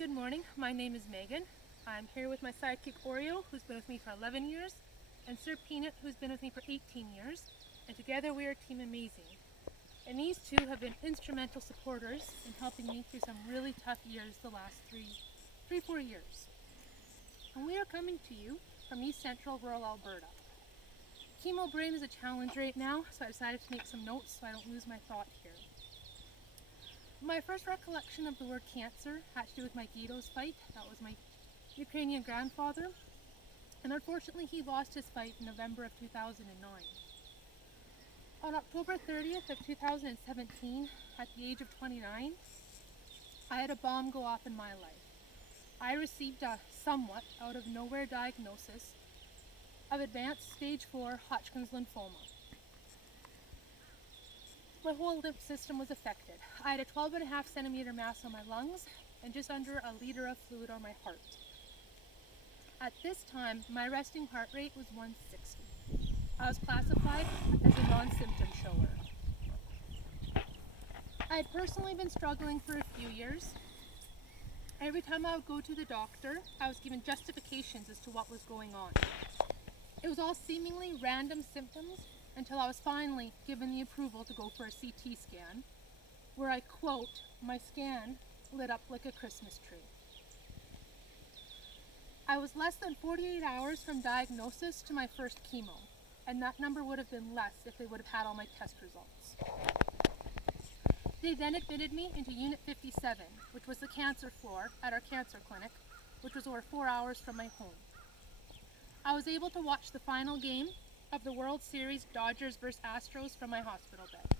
Good morning, my name is Megan. I'm here with my sidekick Oreo, who's been with me for 11 years, and Sir Peanut, who's been with me for 18 years, and together we are Team Amazing. And these two have been instrumental supporters in helping me through some really tough years the last 4 years. And we are coming to you from East Central rural Alberta. Chemo brain is a challenge right now, so I decided to make some notes so I don't lose my thought here. My first recollection of the word cancer had to do with my Guido's fight. That was my Ukrainian grandfather. And unfortunately, he lost his fight in November of 2009. On October 30th of 2017, at the age of 29, I had a bomb go off in my life. I received a somewhat out of nowhere diagnosis of advanced stage 4 Hodgkin's lymphoma. My whole lymph system was affected. I had a 12.5 centimeter mass on my lungs and just under a liter of fluid on my heart. At this time, my resting heart rate was 160. I was classified as a non-symptom shower. I had personally been struggling for a few years. Every time I would go to the doctor, I was given justifications as to what was going on. It was all seemingly random symptoms until I was finally given the approval to go for a CT scan, where I quote, "My scan lit up like a Christmas tree." I was less than 48 hours from diagnosis to my first chemo, and that number would have been less if they would have had all my test results. They then admitted me into Unit 57, which was the cancer floor at our cancer clinic, which was over 4 hours from my home. I was able to watch the final game of the World Series Dodgers vs. Astros from my hospital bed.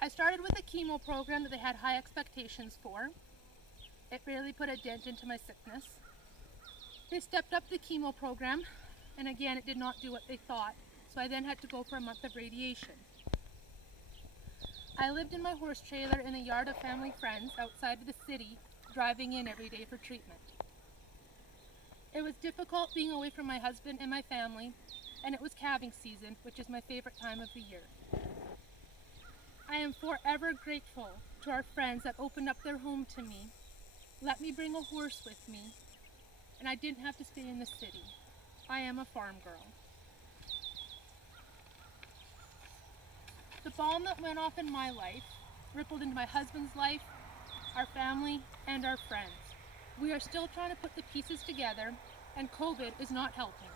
I started with a chemo program that they had high expectations for. It barely put a dent into my sickness. They stepped up the chemo program, and again it did not do what they thought, so I then had to go for a month of radiation. I lived in my horse trailer in the yard of family friends outside of the city, driving in every day for treatment. It was difficult being away from my husband and my family, and it was calving season, which is my favorite time of the year. I am forever grateful to our friends that opened up their home to me, let me bring a horse with me, and I didn't have to stay in the city. I am a farm girl. The bomb that went off in my life rippled into my husband's life, our family, and our friends. We are still trying to put the pieces together, and COVID is not helping.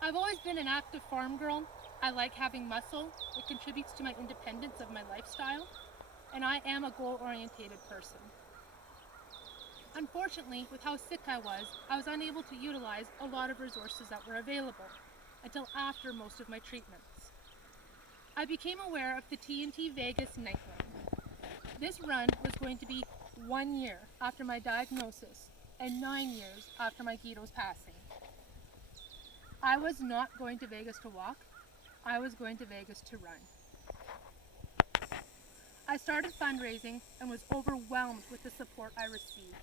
I've always been an active farm girl. I like having muscle. It contributes to my independence of my lifestyle, and I am a goal-oriented person. Unfortunately, with how sick I was unable to utilize a lot of resources that were available until after most of my treatments. I became aware of the TNT Vegas night run. This run was going to be 1 year after my diagnosis and 9 years after my Guido's passing. I was not going to Vegas to walk. I was going to Vegas to run. I started fundraising and was overwhelmed with the support I received.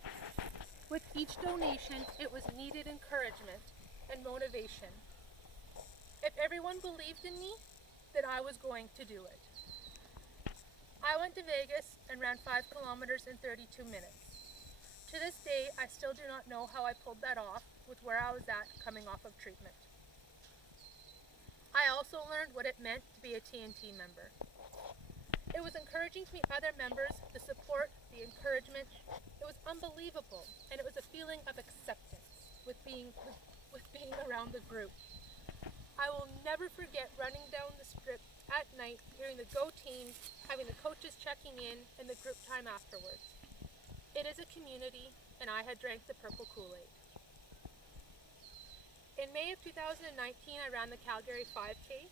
With each donation, it was needed encouragement and motivation. If everyone believed in me, then I was going to do it. I went to Vegas and ran 5 kilometers in 32 minutes. To this day, I still do not know how I pulled that off with where I was at coming off of treatment. I also learned what it meant to be a TNT member. It was encouraging to meet other members, the support, the encouragement. It was unbelievable, and it was a feeling of acceptance with being around the group. I will never forget running down the strip at night, hearing the go teams, having the coaches checking in, and the group time afterwards. It is a community, and I had drank the purple Kool-Aid. In May of 2019, I ran the Calgary 5K,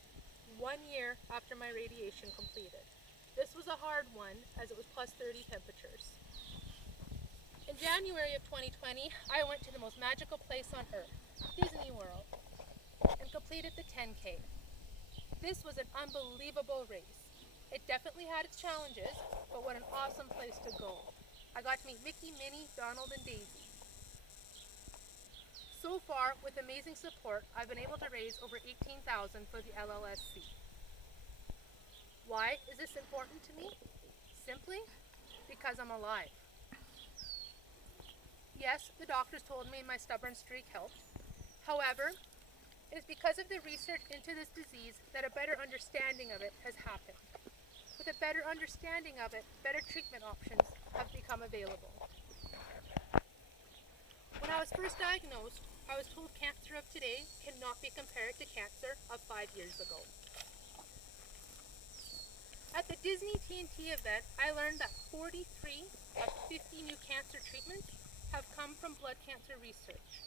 1 year after my radiation completed. This was a hard one, as it was plus 30 temperatures. In January of 2020, I went to the most magical place on earth, Disney World, and completed the 10K. This was an unbelievable race. It definitely had its challenges, but what an awesome place to go. I got to meet Mickey, Minnie, Donald, and Daisy. So far, with amazing support, I've been able to raise over $18,000 for the LLSC. Why is this important to me? Simply because I'm alive. Yes, the doctors told me my stubborn streak helped. However, it is because of the research into this disease that a better understanding of it has happened. With a better understanding of it, better treatment options have become available. When I was first diagnosed, I was told cancer of today cannot be compared to cancer of 5 years ago. At the Disney TNT event, I learned that 43 of 50 new cancer treatments have come from blood cancer research.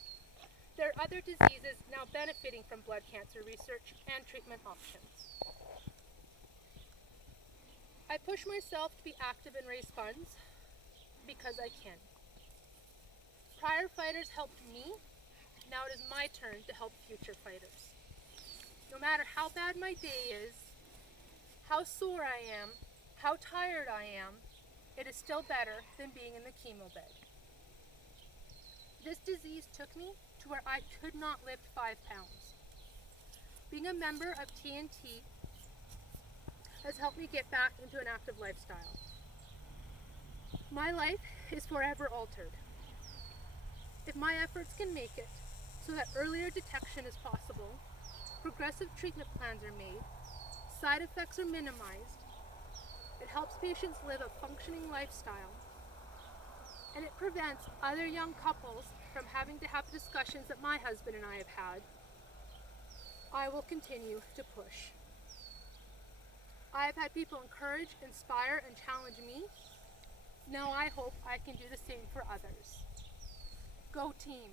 There are other diseases now benefiting from blood cancer research and treatment options. I push myself to be active and raise funds because I can. Prior fighters helped me, now it is my turn to help future fighters. No matter how bad my day is, how sore I am, how tired I am, it is still better than being in the chemo bed. This disease took me to where I could not lift 5 pounds. Being a member of TNT has helped me get back into an active lifestyle. My life is forever altered. If my efforts can make it so that earlier detection is possible, progressive treatment plans are made, side effects are minimized, it helps patients live a functioning lifestyle, and it prevents other young couples from having to have discussions that my husband and I have had, I will continue to push. I have had people encourage, inspire, and challenge me. Now I hope I can do the same for others. Go team!